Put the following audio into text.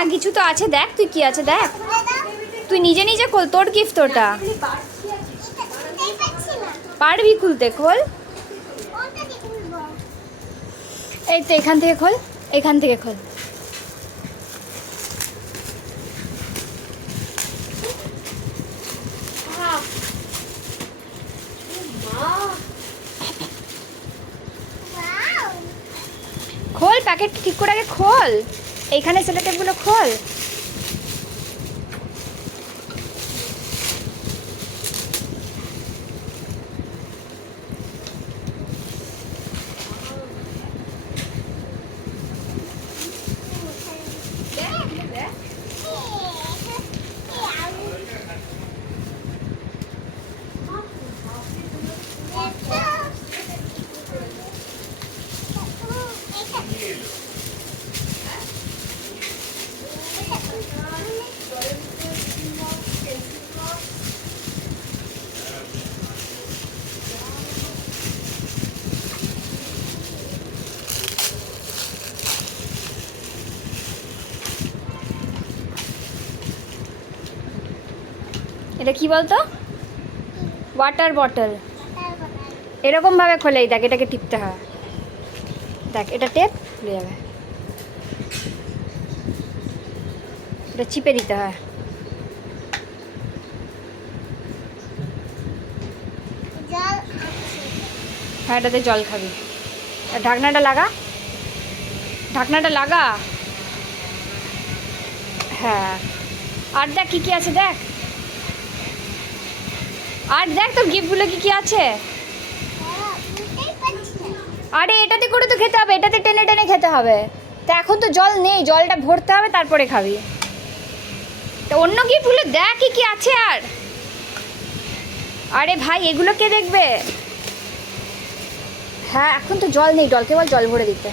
হ্যাঁ কিছু তো আছে, দেখ তুই কি আছে দেখ, তুই নিজে নিজে খোল, তোর গিফট ওটা। পারবি খুলতে, খোল। এই তো এখান থেকে খোল, এখান থেকে খোল। খোল প্যাকেট ঠিক করে আগে খোল, এইখানে সেলোটেপগুলো খোল। এটা কি বলতো? Water bottle. এরকমভাবে খোলেই, দেখ এটাকে টিপতে হয়, দেখ এটা টেপ খুলে যাবে, এটা চিপে দিতে হয়। হ্যাঁ এটাতে জল খাবি, আর ঢাকনাটা লাগা, ঢাকনাটা লাগা। হ্যাঁ আর দেখ কী কী আছে দেখ, আর দেখ তোর গিফটগুলো কী কী আছে। আরে এটাতে করে তো খেতে হবে, এটাতে টেনে টেনে খেতে হবে, তা এখন তো জল নেই, জলটা ভরতে হবে তারপরে খাবি। তো অন্য গিফটগুলো দেখ কী কী আছে আর। আরে ভাই এগুলো কে দেখবে? হ্যাঁ এখন তো জল নেই, জলকে বল জল ভরে দিতে।